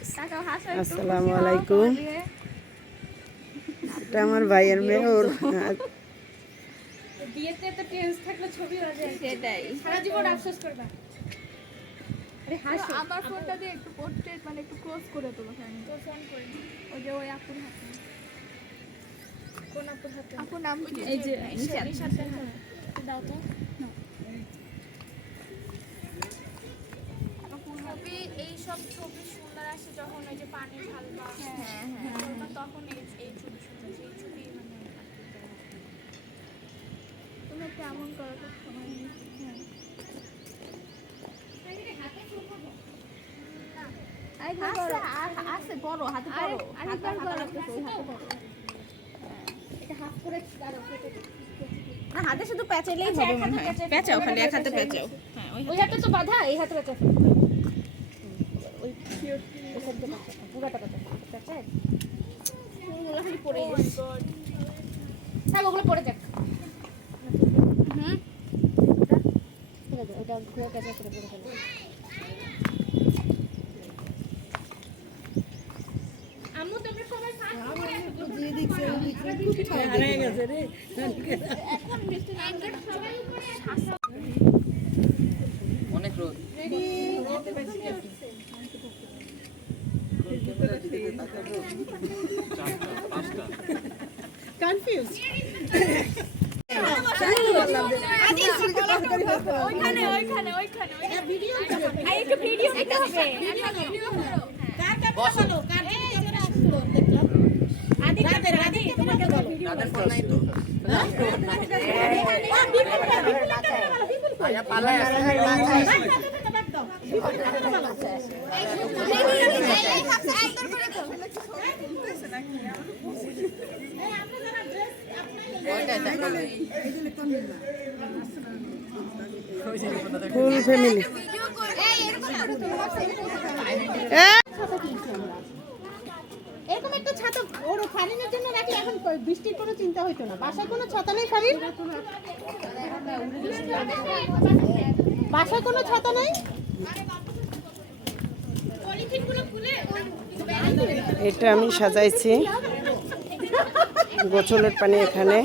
আসসালামু আলাইকুম। এটা আমার ভাইয়ের মেয়ে ওর বিয়েতে তো টেন্স থাকলে ছবি বাজে সেটাই। সারা জীবন আফসোস করবা। আমার ফোনটা দিয়ে একটু পোর্ট্রেট মানে একটু ক্লোজ করে তোলো ফ্যান তো ফোন করি ওই যে ওই আপুর হাতে। কোন আপুর হাতে? আপুর নাম এই যে নিশাতের হাতে দাও তো। এই। সব ছবি আসে যখন ওই যে পানি ঢালবা হ্যাঁ হ্যাঁ তখন এই এই ছবি সুন্দর সেই ছবি মানে তুমি একটা এমন করো তো সময় নেই। হ্যাঁ। আরেকবার করো। আছে বড় হাতে বড় হাতে করো। রাখতেছে, ওই হাতে বড়। এটা হাফ করে দাঁড়াও কেটে দিই। না হাতে শুধু প্যাচাইলেই আচ্ছা, হবে মনে হয় প্যাঁচাই- প্যাচাও খালি এক হাতে প্যাচাও হ্যাঁ ওই হাতে তো বাধা এই হাতে ওই পুরাটা খালি পড়ে Oh থাক ওগুলো পড়ে যাক। হুম। ওটা ঘুরে প্যাচাই করে পড়ে ফেলো আম্মু তোমরা সবাই ফার্স্ট করে আসো এখন মিস্টার আঙ্কেল সবাই উপরে আসো অনেক রোদ ওইখানে ওইখানে ওইখানে আর একটু ভিডিও করতে হবে তাদের ফোন নাই তো আয়া আছে ফুল ফ্যামিলি এরকম একটা ছাতা ওর ফারিনের জন্য রাখি এখন বৃষ্টির কোনো চিন্তা হইতো না। বাসায় কোনো ছাতা নেই ফারিন বাসায় কোনো ছাতা নেই? এটা আমি সাজাইছি। গোছলের পানি এখানে